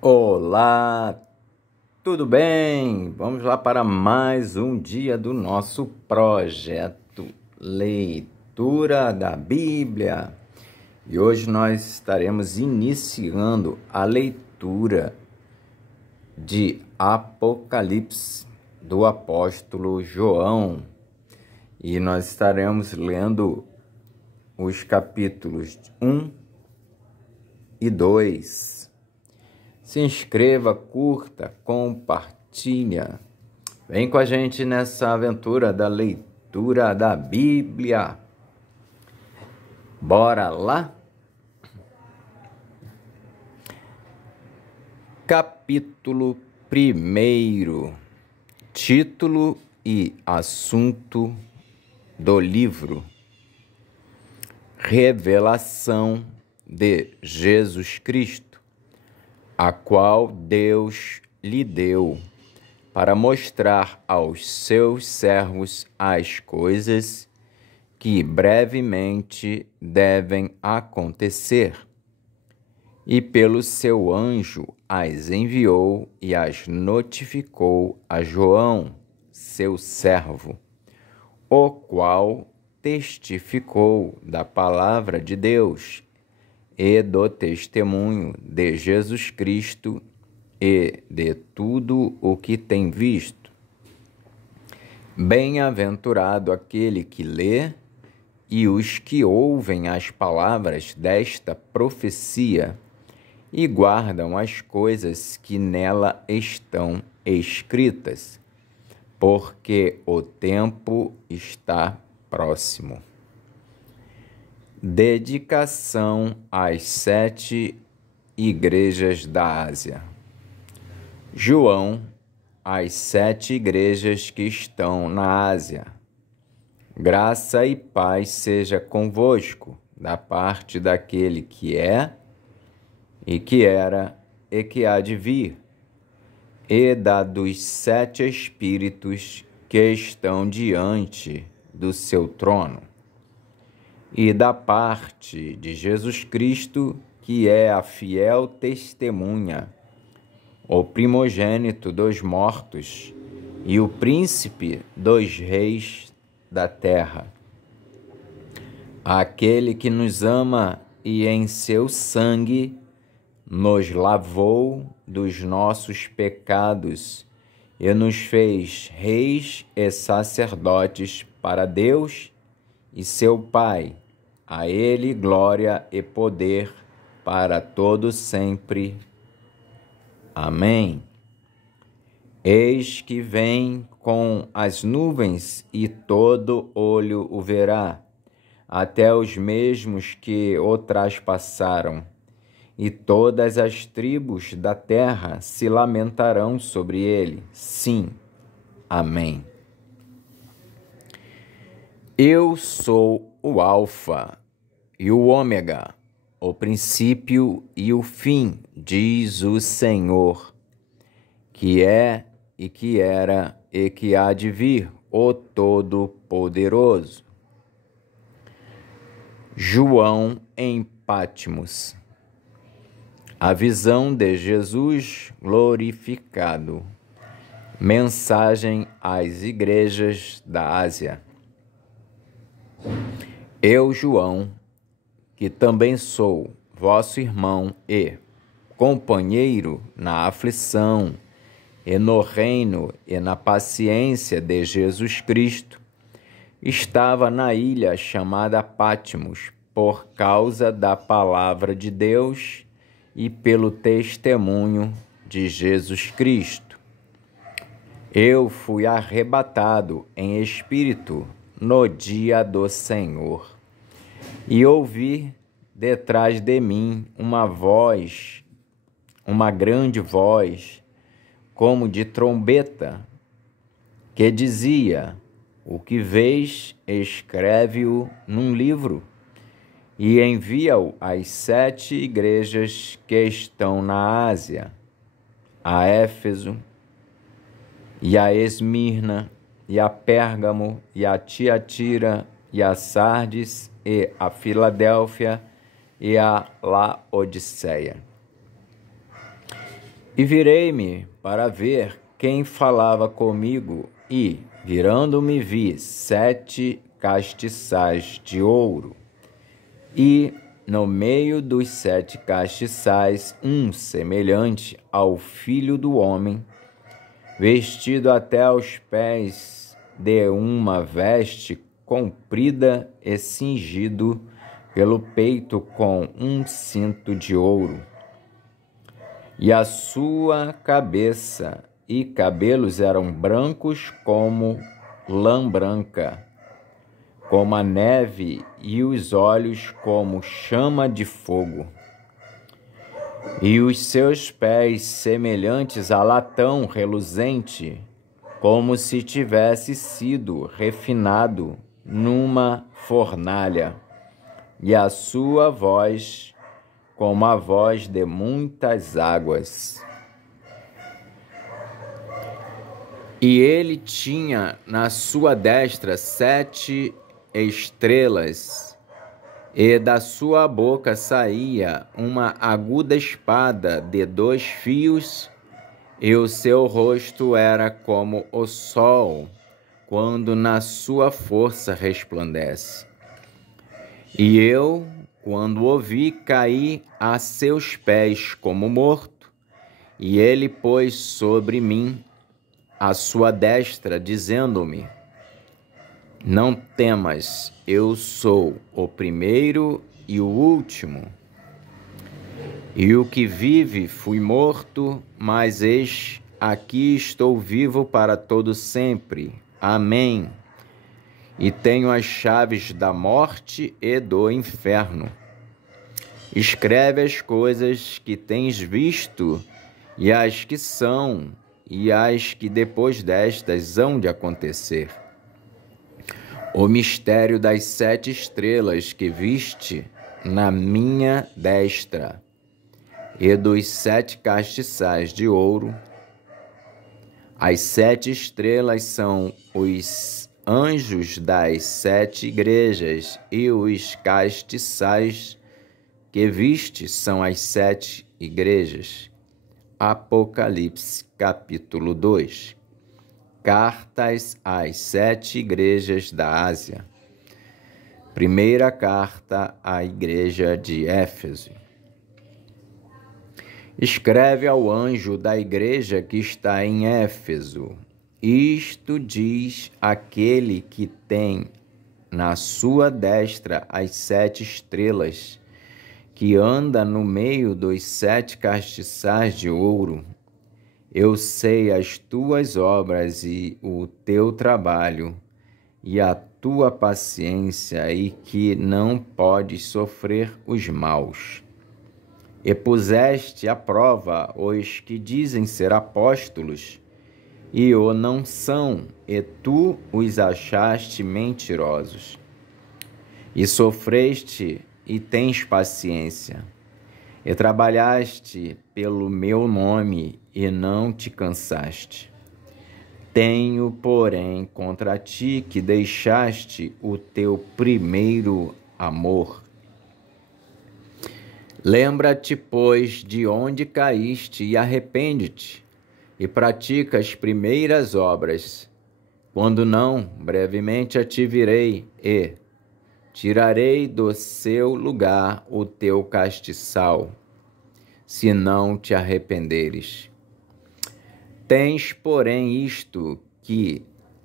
Olá, tudo bem? Vamos lá para mais um dia do nosso projeto Leitura da Bíblia. E hoje nós estaremos iniciando a leitura de Apocalipse do apóstolo João. E nós estaremos lendo os capítulos 1 e 2. Se inscreva, curta, compartilha. Vem com a gente nessa aventura da leitura da Bíblia. Bora lá? Capítulo 1. Título e assunto do livro: Revelação de Jesus Cristo, a qual Deus lhe deu para mostrar aos seus servos as coisas que brevemente devem acontecer. E pelo seu anjo as enviou e as notificou a João, seu servo, o qual testificou da palavra de Deus e do testemunho de Jesus Cristo e de tudo o que tem visto. Bem-aventurado aquele que lê e os que ouvem as palavras desta profecia e guardam as coisas que nela estão escritas, porque o tempo está próximo. Dedicação às 7 igrejas da Ásia. João, às 7 igrejas que estão na Ásia. Graça e paz seja convosco, da parte daquele que é, e que era, e que há de vir, e da dos 7 espíritos que estão diante do seu trono, e da parte de Jesus Cristo, que é a fiel testemunha, o primogênito dos mortos e o príncipe dos reis da terra, aquele que nos ama e em seu sangue nos lavou dos nossos pecados e nos fez reis e sacerdotes para Deus e seu Pai. A ele glória e poder para todo sempre. Amém. Eis que vem com as nuvens e todo olho o verá, até os mesmos que o traspassaram, e todas as tribos da terra se lamentarão sobre ele. Sim. Amém. Eu sou o Alfa e o Ômega, o princípio e o fim, diz o Senhor, que é e que era e que há de vir, o Todo-Poderoso. João em Patmos. A visão de Jesus glorificado. Mensagem às igrejas da Ásia. Eu, João, que também sou vosso irmão e companheiro na aflição e no reino e na paciência de Jesus Cristo, estava na ilha chamada Patmos por causa da palavra de Deus e pelo testemunho de Jesus Cristo. Eu fui arrebatado em espírito no dia do Senhor, e ouvi detrás de mim uma voz, uma grande voz, como de trombeta, que dizia: o que vês, escreve-o num livro e envia-o às 7 igrejas que estão na Ásia, a Éfeso, e a Esmirna, e a Pérgamo, e a Tiatira, e a Sardes, e a Filadélfia, e a Laodiceia. E virei-me para ver quem falava comigo, e, virando-me, vi 7 castiçais de ouro, e, no meio dos 7 castiçais, um semelhante ao Filho do Homem, vestido até aos pés de uma veste comprida e cingido pelo peito com um cinto de ouro. E a sua cabeça e cabelos eram brancos como lã branca, como a neve, e os olhos como chama de fogo. E os seus pés semelhantes a latão reluzente, como se tivesse sido refinado numa fornalha. E a sua voz como a voz de muitas águas. E ele tinha na sua destra 7 estrelas, e da sua boca saía uma aguda espada de 2 fios, e o seu rosto era como o sol, quando na sua força resplandece. E eu, quando o vi, caí a seus pés como morto, e ele pôs sobre mim a sua destra, dizendo-me: não temas, eu sou o primeiro e o último. E o que vive fui morto, mas eis aqui estou vivo para todo sempre. Amém. E tenho as chaves da morte e do inferno. Escreve as coisas que tens visto, e as que são, e as que depois destas hão de acontecer. O mistério das 7 estrelas que viste na minha destra, e dos 7 castiçais de ouro. As 7 estrelas são os anjos das 7 igrejas, e os castiçais que viste são as 7 igrejas. Apocalipse, capítulo 2. Cartas às 7 igrejas da Ásia. Primeira carta à igreja de Éfeso. Escreve ao anjo da igreja que está em Éfeso: isto diz aquele que tem na sua destra as 7 estrelas, que anda no meio dos 7 castiçais de ouro. Eu sei as tuas obras e o teu trabalho, e a tua paciência, e que não podes sofrer os maus. E puseste à prova os que dizem ser apóstolos, e o não são, e tu os achaste mentirosos. E sofreste e tens paciência, e trabalhaste pelo meu nome e não te cansaste. Tenho, porém, contra ti que deixaste o teu primeiro amor. Lembra-te, pois, de onde caíste e arrepende-te, e pratica as primeiras obras. Quando não, brevemente a te virei e tirarei do seu lugar o teu castiçal, se não te arrependeres. Tens, porém, isto, que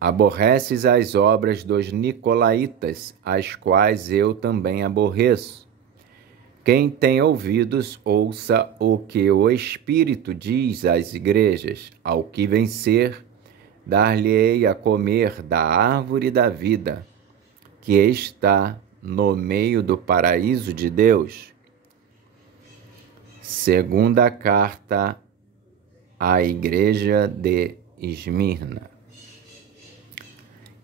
aborreces as obras dos nicolaítas, as quais eu também aborreço. Quem tem ouvidos, ouça o que o Espírito diz às igrejas. Ao que vencer, dar-lhe-ei a comer da árvore da vida, que está no meio do paraíso de Deus. Segunda carta à igreja de Esmirna.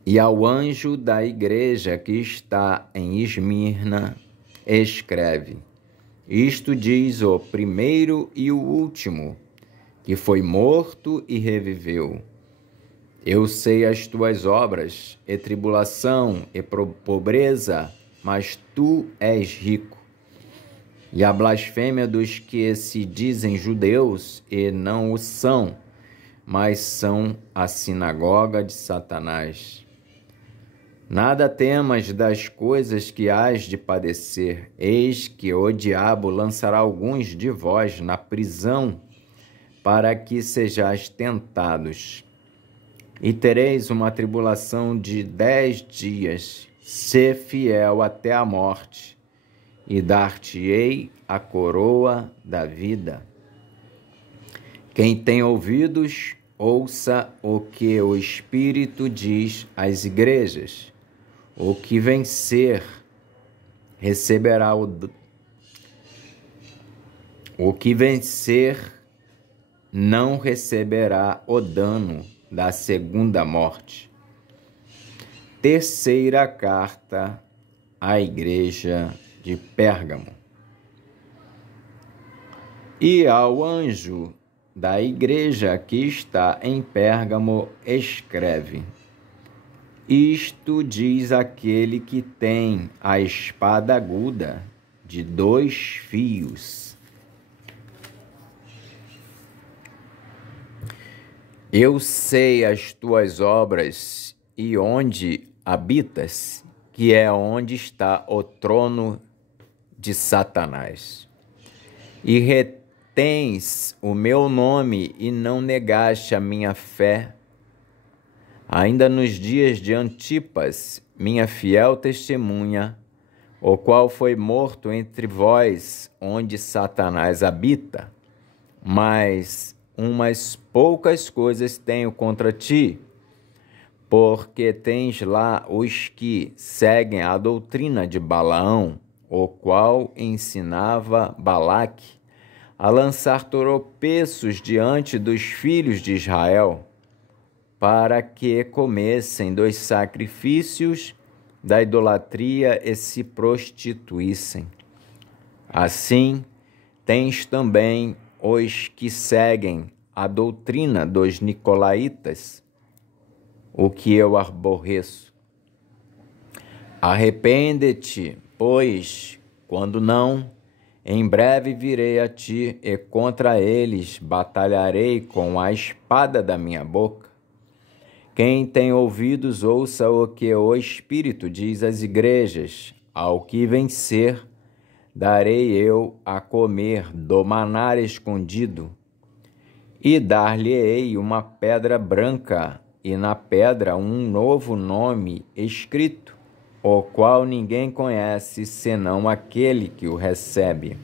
E ao anjo da igreja que está em Esmirna, escreve: isto diz o primeiro e o último, que foi morto e reviveu. Eu sei as tuas obras, e tribulação, e pobreza, mas tu és rico. e a blasfêmia dos que se dizem judeus e não o são, mas são a sinagoga de Satanás. Nada temas das coisas que hás de padecer. Eis que o diabo lançará alguns de vós na prisão, para que sejais tentados. E tereis uma tribulação de 10 dias. Sê fiel até a morte, e dar-te-ei a coroa da vida. Quem tem ouvidos, ouça o que o Espírito diz às igrejas. O que vencer receberá o que vencer não receberá o dano da segunda morte. Terceira carta à igreja de Pérgamo. E ao anjo da igreja que está em Pérgamo escreve: Isto diz aquele que tem a espada aguda de 2 fios. Eu sei as tuas obras e onde habitas, que é onde está o trono de Satanás. E retens o meu nome e não negaste a minha fé. Ainda nos dias de Antipas, minha fiel testemunha, o qual foi morto entre vós, onde Satanás habita. Mas umas poucas coisas tenho contra ti, porque tens lá os que seguem a doutrina de Balaão, o qual ensinava Balaque a lançar tropeços diante dos filhos de Israel, para que comessem dos sacrifícios da idolatria e se prostituíssem. Assim, tens também os que seguem a doutrina dos nicolaítas, o que eu aborreço. Arrepende-te, pois, quando não, em breve virei a ti e contra eles batalharei com a espada da minha boca. Quem tem ouvidos, ouça o que o Espírito diz às igrejas. Ao que vencer, darei eu a comer do maná escondido, e dar-lhe-ei uma pedra branca, e na pedra um novo nome escrito, o qual ninguém conhece, senão aquele que o recebe.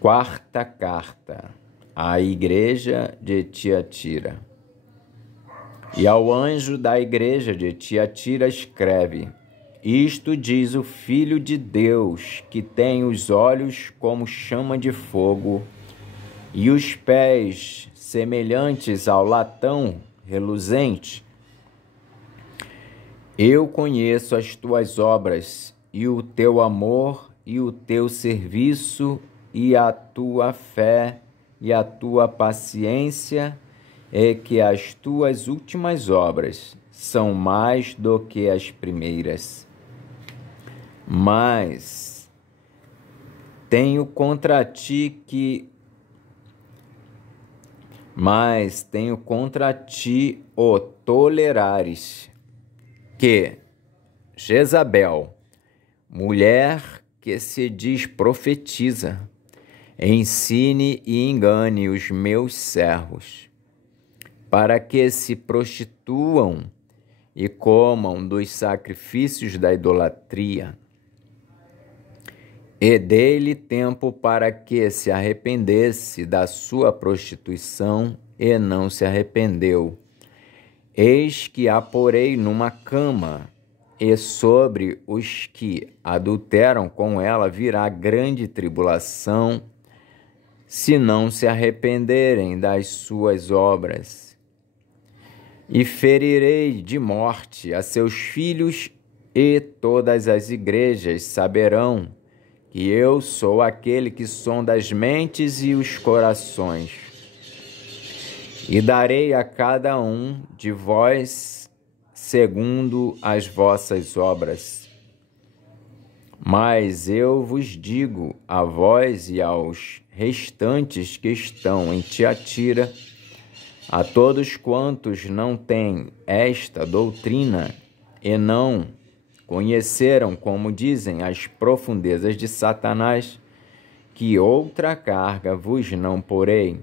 Quarta carta à igreja de Tiatira. E ao anjo da igreja de Tiatira escreve: Isto diz o Filho de Deus, que tem os olhos como chama de fogo e os pés semelhantes ao latão reluzente. Eu conheço as tuas obras, e o teu amor, e o teu serviço, e a tua fé, e a tua paciência, é que as tuas últimas obras são mais do que as primeiras. Mas tenho contra ti o tolerares, que Jezabel, mulher que se diz profetiza, ensine e engane os meus servos, para que se prostituam e comam dos sacrifícios da idolatria. E dei-lhe tempo para que se arrependesse da sua prostituição, e não se arrependeu. Eis que a porei numa cama, e sobre os que adulteram com ela virá grande tribulação, se não se arrependerem das suas obras. E ferirei de morte a seus filhos, e todas as igrejas saberão que eu sou aquele que sonda as mentes e os corações. E darei a cada um de vós segundo as vossas obras. Mas eu vos digo, a vós e aos restantes que estão em Tiatira, a todos quantos não têm esta doutrina e não conheceram, como dizem, as profundezas de Satanás, que outra carga vos não porei,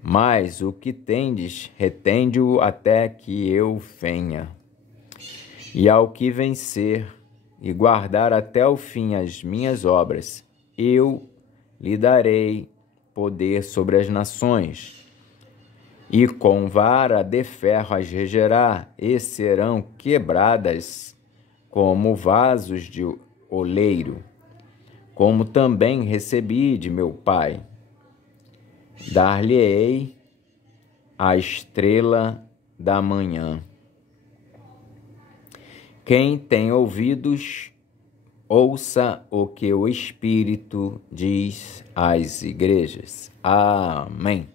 mas o que tendes, retende-o até que eu venha. E ao que vencer e guardar até o fim as minhas obras, eu lhe darei poder sobre as nações, e com vara de ferro as regerá, e serão quebradas como vasos de oleiro, como também recebi de meu Pai. Dar-lhe-ei a estrela da manhã. Quem tem ouvidos, ouça o que o Espírito diz às igrejas. Amém.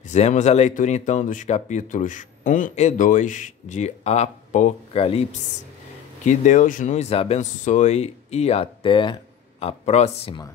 Fizemos a leitura então dos capítulos 1 e 2 de Apocalipse. Que Deus nos abençoe e até a próxima.